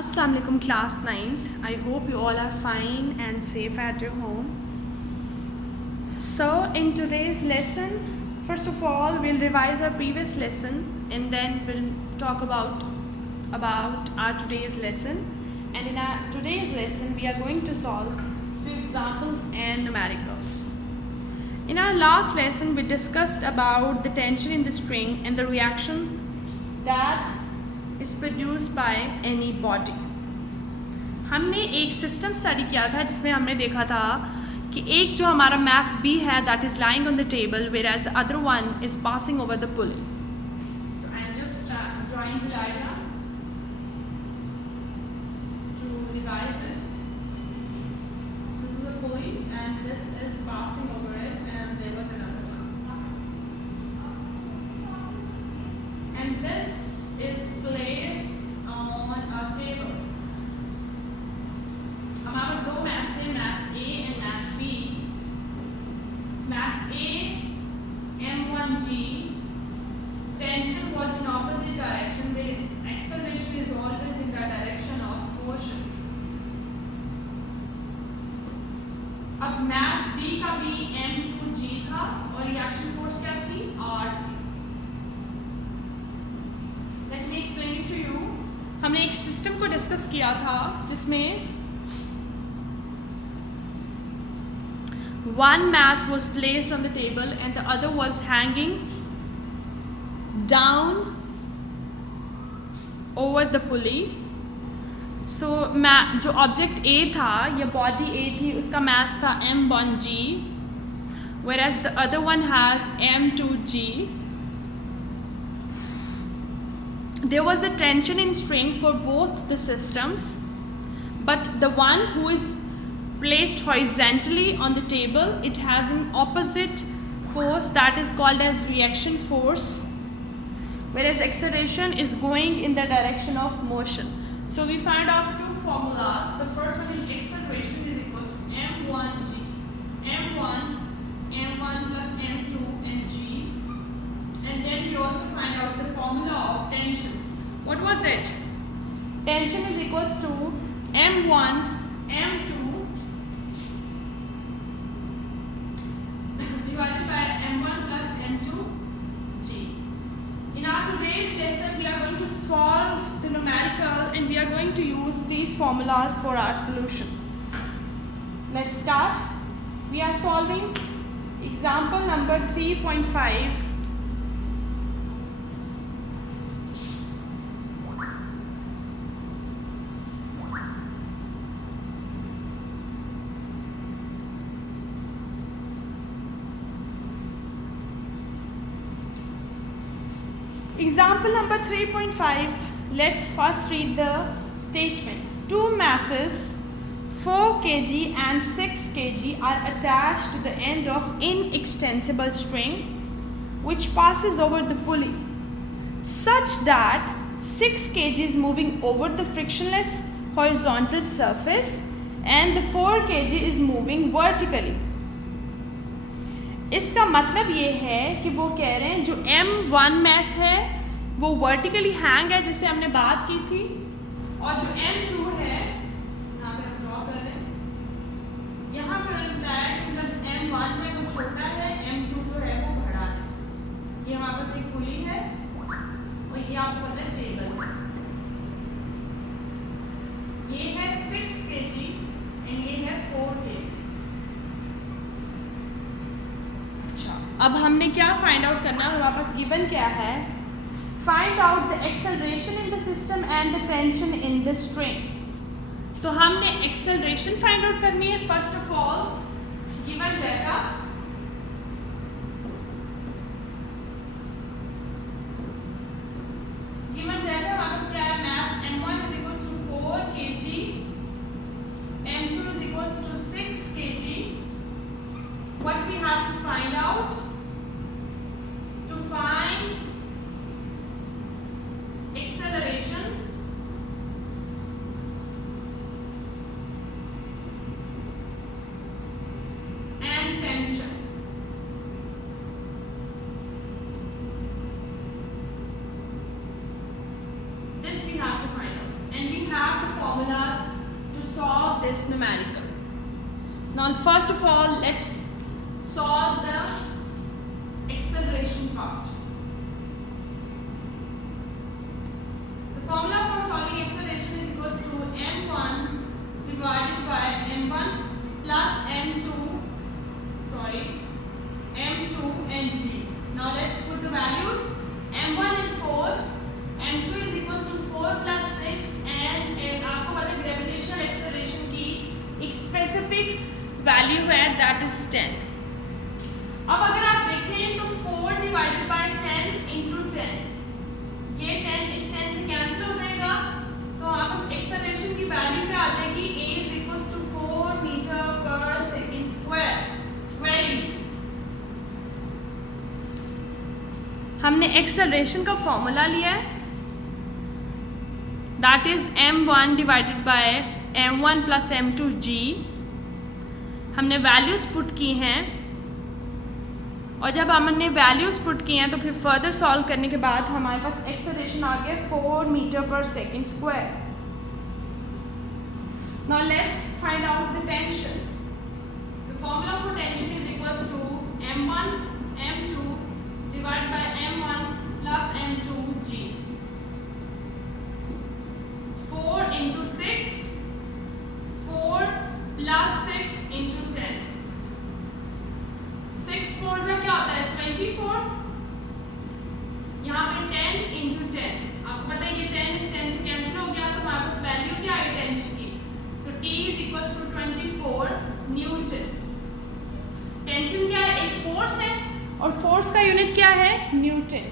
Assalamu alaikum class 9. I hope you all are fine and safe at your home. So in today's lesson, first of all we'll revise our previous lesson and then we'll talk about our today's lesson. And in our today's lesson we are going to solve few examples and numericals. In our last lesson we discussed about the tension in the string and the reaction that is produced by any body. हमने एक system study किया था जिसमें हमने देखा था कि एक जो हमारा मास B है that is lying on the table whereas the other one is passing over the pulley. So I am just drawing the diagram to revise it. This is a pulley and this is passing over it and there was another one. And this is placed on a table. हमारे पास दो mass थे, mass A and mass B. Mass A M1G, tension was in opposite direction, where acceleration is always in the direction of motion. अब mess B का भी M2G था और reaction force क्या थी? R थी. Let me explain it to you. हमने एक सिस्टम को डिस्कस किया था जिसमें one mass was placed on the table and the other was hanging down over the pulley. So जो object A था या body A थी उसका mass था M1G whereas the other one has M2G. There was a tension in string for both the systems, but the one who is placed horizontally on the table, it has an opposite force that is called as reaction force, whereas acceleration is going in the direction of motion. So we find out two formulas. The first one is acceleration is equals to m1g, m1 plus m2 and g. And then we also find out the formula of tension. What was it? Tension is equals to m1 m2 divided by m1 plus m2 g. In our today's lesson we are going to solve the numerical and we are going to use these formulas for our solution. Let's start. We are solving example number 3.5. Example number 3.5, let's first read the statement. Two masses 4 kg and 6 kg are attached to the end of inextensible string which passes over the pulley such that 6 kg is moving over the frictionless horizontal surface and the 4 kg is moving vertically. इसका मतलब ये है कि वो कह रहे हैं जो M1 मैस है वो वर्टिकली हैंग है जिससे हमने बात की थी और जो M2 है यहाँ पे हम ड्रॉ कर रहे हैं यहाँ पर हमने बताया कि उनका जो M1 है वो छोटा है M2 जो है वो बड़ा है. ये हमारे पास एक पुली है और ये आपको पता है टेबल है. ये है 6 kg एंड ये है 4 kg. अब हमने क्या फाइंड आउट करना है? हमारे पास गिवन क्या है? Find out the acceleration in the system and the tension in the string. तो हमने एक्सेलरेशन फाइंड आउट करनी है. First of all given data हमारे पास क्या है? मास m1 is equals to 4 kg, m2 is equals to 6 kg. What we have to find out? To find acceleration and tension. formulas to solve this numerical. Now first of all, let's solve the acceleration part. The formula for solving acceleration is equals to m1 divided by m1 plus m2 and g. Now let's put the values. m1 is 4, m2 is equals to 4 plus 6 and आपको पता है gravitational acceleration की एक specific value है that is 10. अब अगर आप देखें तो 4 डिवाइडेड बाय 10 इंटू 10, ये 10 इस 10 से कैंसिल हो जाएगा, तो आपस एक्सेलरेशन की वैल्यू क्या आ जाएगी, a is equals to 4 metre per second square. Very easy. हमने एक्सेलरेशन का फॉर्मूला लिया है that is m1 divided by m1 plus m2g. हमने वैल्यूज पुट की हैं और जब हमने वैल्यूज पुट की हैं तो फिर फर्दर सॉल्व करने के बाद हमारे पास एक्सेलरेशन आ गया 4 metre per second square. Now let's find out the tension. The formula for tension is equals to m1 m2 divided by m1 plus m2g. 4 into 6, 4 plus 6 into 10. 6 4 से क्या होता है 24. यहाँ पे 10 into 10. आपको पता है ये 10 इस 10 से कैंसिल हो गया, तो हमारे पास वैल्यू क्या है टेंशन की. सो T is equals to 24 Newton. Tension क्या है, एक फोर्स है और फोर्स का यूनिट क्या है, न्यूटन.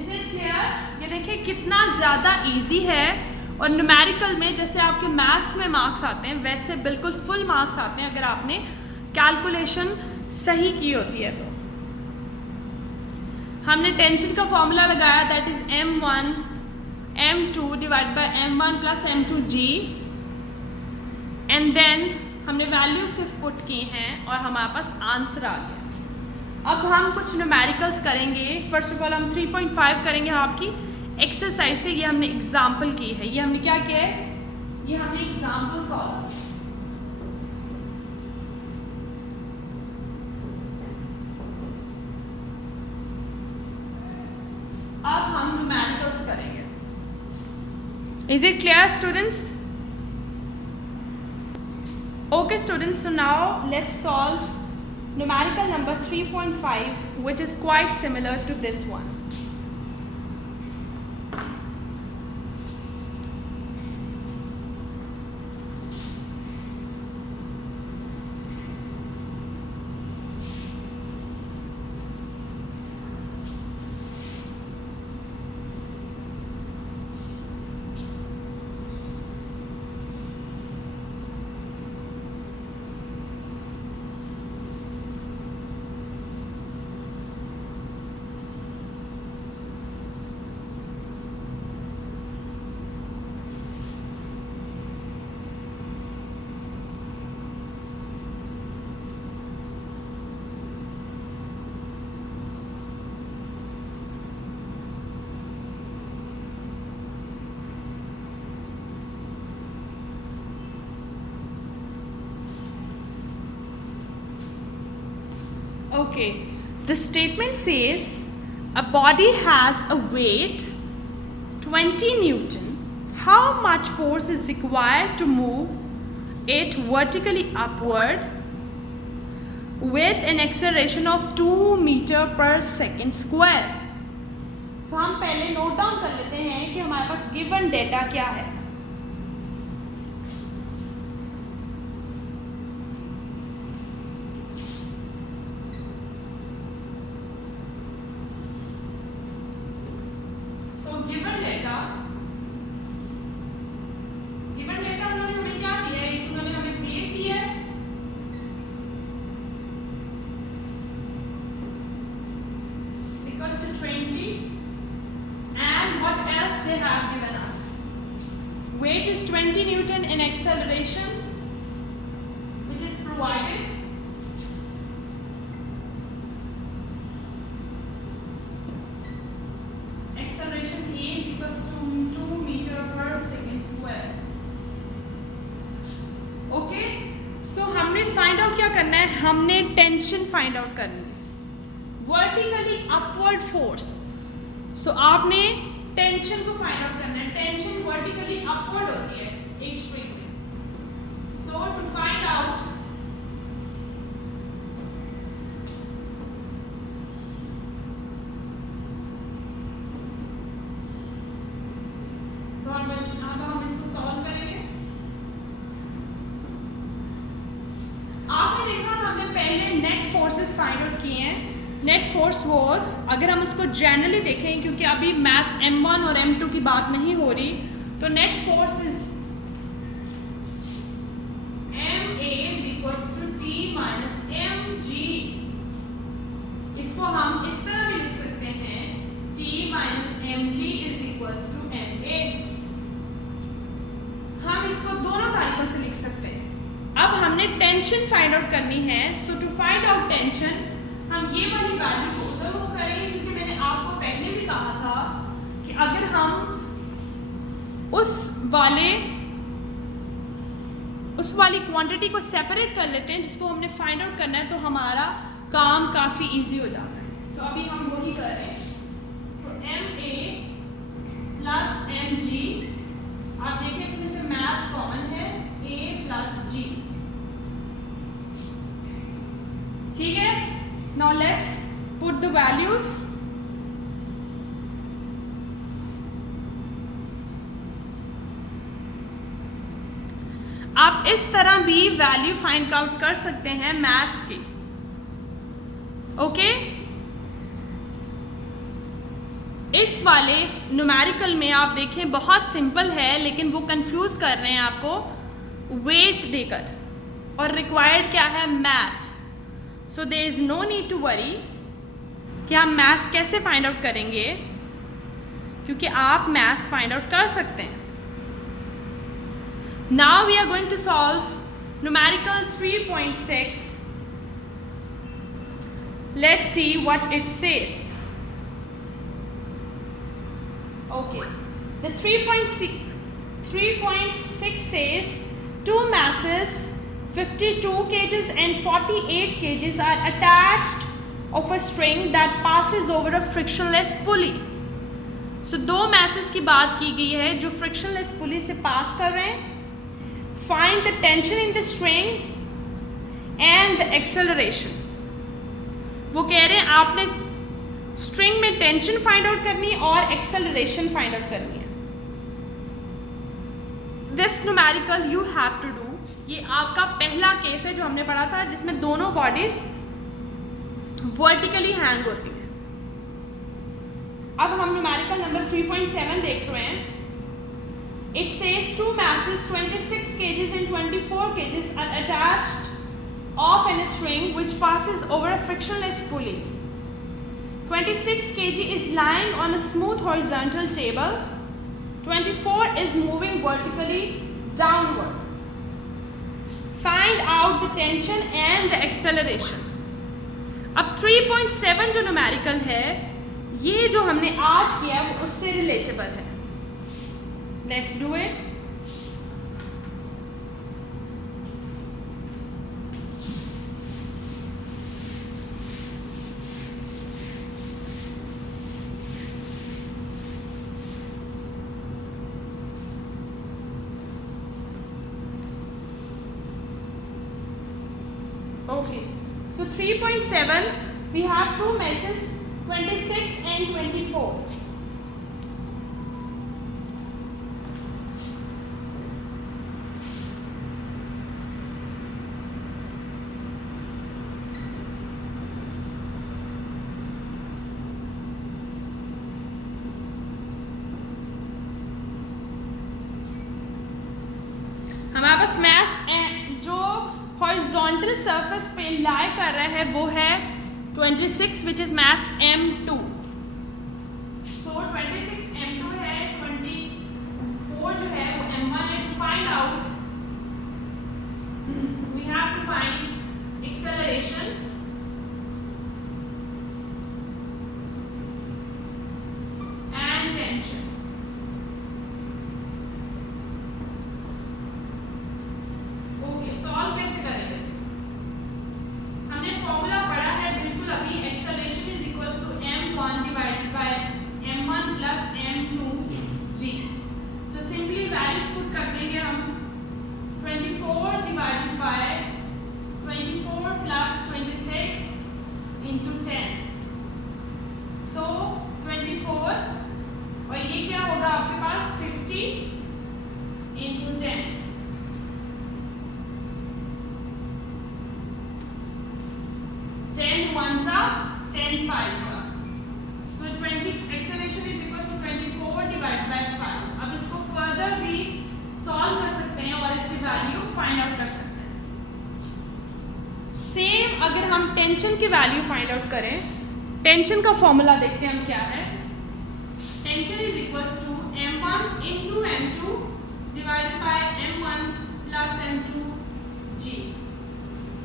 Is it clear? ये देखिए कितना ज़्यादा इजी है. और न्यूमेरिकल में जैसे आपके मैथ्स में मार्क्स आते हैं वैसे बिल्कुल फुल मार्क्स आते हैं अगर आपने कैलकुलेशन सही की होती है. तो हमने टेंशन का फॉर्मूला लगाया that is m1 m2 divide by m1 plus m2g and then हमने वैल्यू सिर्फ पुट की हैं और हमारे पास आंसर आ गया. अब हम कुछ न्यूमेरिकल्स करेंगे. फर्स्ट ऑफ ऑल हम 3.5 करेंगे आपकी एक्सरसाइज से. ये हमने एग्जाम्पल की है. ये हमने क्या किया है, ये हमने एग्जाम्पल सॉल्व. अब हम न्यूमेरिकल्स करेंगे. Is it clear students? Okay students, so now let's solve numerical number 3.5 which is quite similar to this one. Okay, the statement says a body has a weight 20 Newton. How much force is required to move it vertically upward with an acceleration of 2 meter per second square? So हम पहले note down कर लेते हैं कि हमारे पास given data क्या है. Weight is 20 Newton in acceleration which is provided. Acceleration A is equals to 2 meter per second square. हमने टेंशन फाइंड आउट करनी है, वर्टिकली अपवर्ड फोर्स। सो आपने टेंशन को फाइंड आउट करना है। टेंशन वर्टिकली अपवर्ड होती है एक स्ट्रिंग में। सो टू फाइंड आउट अब हम इसको सॉल्व करेंगे। आपने देखा हमने पहले नेट फोर्सेस फाइंड आउट किए हैं। नेट फोर्स वाज, अगर हम उसको जनरली देखें, क्योंकि अभी मास m1 और m2 की बात नहीं हो रही, तो net force is ma is equals to t minus mg। इसको हम इस तरह भी लिख सकते हैं, t minus mg is equals to ma। हम इसको दोनों तरीकों से लिख सकते हैं। अब हमने टेंशन फाइंड आउट करनी है। सो टू फाइंड आउट टेंशन हम ये वाली वैल्यू को उधर मूव करेंगे, क्योंकि मैंने आपको पहले भी कहा था कि अगर हम उस वाली क्वांटिटी को सेपरेट कर लेते हैं जिसको हमने फाइंड आउट करना है, तो हमारा काम काफ़ी इजी हो जाता है। सो अभी हम वही कर रहे हैं। सो ma प्लस mg, आप देखें इसमें से मास कॉमन है, a प्लस g। ठीक है, now let's put the values. आप इस तरह भी वैल्यू फाइंड आउट कर सकते हैं मास की। ओके, इस वाले न्यूमेरिकल में आप देखें बहुत सिंपल है, लेकिन वो कंफ्यूज कर रहे हैं आपको वेट देकर, और रिक्वायर्ड क्या है, mass. So there is no need to worry कि हम मास कैसे फाइंड आउट करेंगे, क्योंकि आप मास फाइंड आउट कर सकते हैं। Now we are going to solve numerical 3.6. Let's see what it says. Okay, the 3.6 says two masses 52 kgs and 48 kgs are attached of a string that passes over a frictionless pulley. So दो masses की बात की गई है जो frictionless pulley से pass कर रहे हैं। Find the tension in the string and the acceleration. वो कह रहे हैं आपने स्ट्रिंग में टेंशन फाइंड आउट करनी और एक्सेलरेशन फाइंड आउट करनी है। This numerical you have to do. ये आपका पहला केस है जो हमने पढ़ा था, जिसमें दोनों बॉडीज वर्टिकली हैंग होती हैं। अब हम न्यूमेरिकल नंबर 3.7 देख रहे हैं। It says two masses 26 kgs and 24 kgs are attached off in a string which passes over a frictionless pulley. 26 kg is lying on a smooth horizontal table. 24 is moving vertically downward. Find out the tension and the acceleration. अब 3.7 जो न्यूमेरिकल है, ये जो हमने आज किया वो उससे रिलेटेबल है। Let's do it. Okay, so 3.7 we have two masses 26 and 24. हमारे पास मास जो हॉरिजॉन्टल सरफेस पे लाई कर रहा है वो है 26, विच इज मास m2। सो 26 m2 है, 24 जो है वो m1 है। To find out we have to find acceleration and tension. Solve कैसे करेंगे? फाइंड आउट कर सकते हैं। सेम अगर हम टेंशन की वैल्यू फाइंड आउट करें, टेंशन का फॉर्मूला देखते हैं हम क्या है। Tension is equals to m1 into m2 divided by m1 plus m2 g।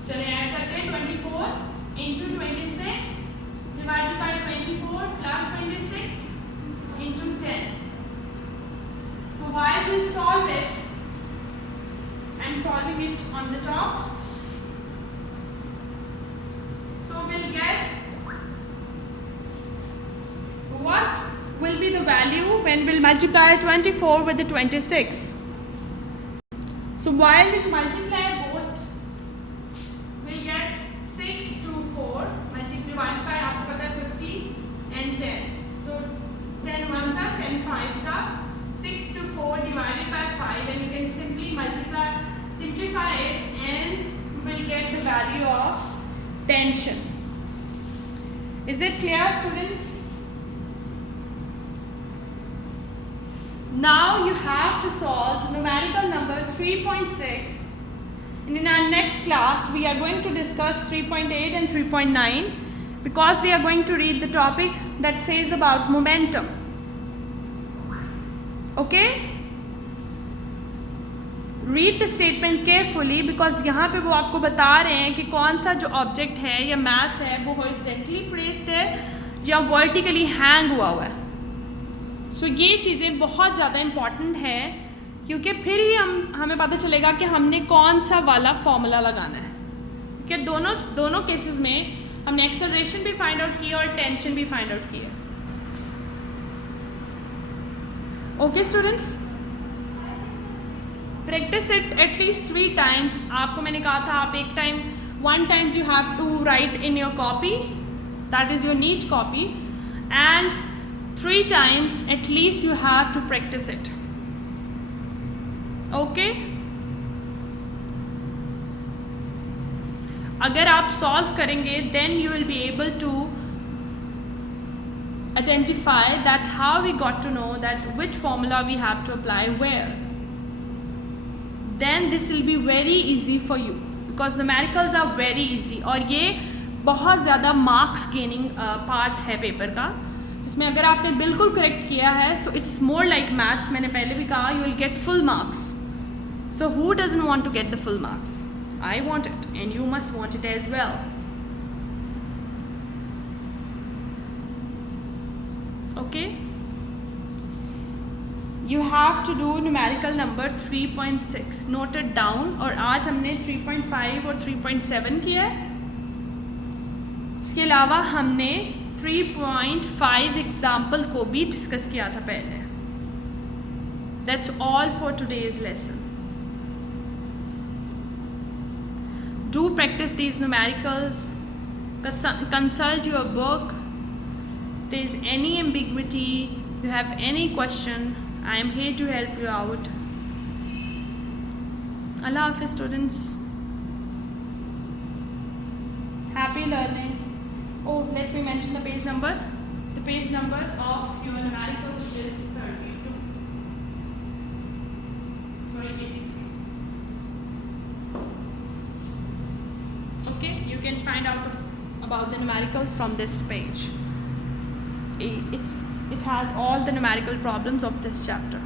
चलिए ऐड करते हैं 24 into 26 divided by 24 plus 26 into 10। So while we solve it, I'm solving it on the top. So we'll get what will be the value when we'll multiply 24 with the 26. So while we multiply both, we'll get 6 to 4 divided by आपको पता है 50 and 10. So 10 ones are 10 fives are 6 to 4 divided by 5, and you can simply simplify it and we'll get the value of tension. Is it clear, students? Now you have to solve numerical number 3.6, and in our next class we are going to discuss 3.8 and 3.9 because we are going to read the topic that says about momentum. Okay? Read the statement carefully because यहाँ पे वो आपको बता रहे हैं कि कौन सा जो ऑब्जेक्ट है या मास है वो हॉरिजॉन्टली प्लेस्ड है या वर्टिकली हैंग हुआ है। सो ये चीज़ें बहुत ज़्यादा इम्पॉर्टेंट है क्योंकि फिर ही हमें पता चलेगा कि हमने कौन सा वाला फॉर्मूला लगाना है। क्योंकि दोनों केसेस में हमने एक्सेलरेशन भी फाइंड आउट किया और टेंशन भी फाइंड आउट किया। Okay students, practice it at least 3 times। आपको मैंने कहा था आप one time you have to write in your copy, that is your neat copy, and 3 times at least you have to practice it. Okay? अगर आप सॉल्व करेंगे then you will be able to identify that how we got to know that which formula we have to apply where. Then this will be very easy for you because numericals are very easy और ये बहुत ज़्यादा marks gaining part है paper का, जिसमें अगर आपने बिल्कुल करेक्ट किया है so it's more like maths. मैंने पहले भी कहा you will get full marks. So who doesn't want to get the full marks? I want it and you must want it as well. Okay, you have to do numerical number 3.6, note it down। और आज हमने 3.5 और 3.7 किया है। इसके अलावा हमने 3.5 एग्जाम्पल को भी डिस्कस किया था पहले। That's all for today's lesson. Do practice these numericals, consult your book। If there is any ambiguity, you have any question, I am here to help you out. Allah Hafiz students. Happy learning. Oh, let me mention the page number. The page number of your numericals is 32. Sorry, 83. Okay, you can find out about the numericals from this page. It has all the numerical problems of this chapter.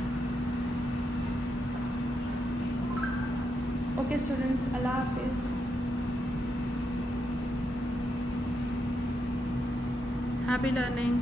Okay students, Allah Hafiz. Happy learning.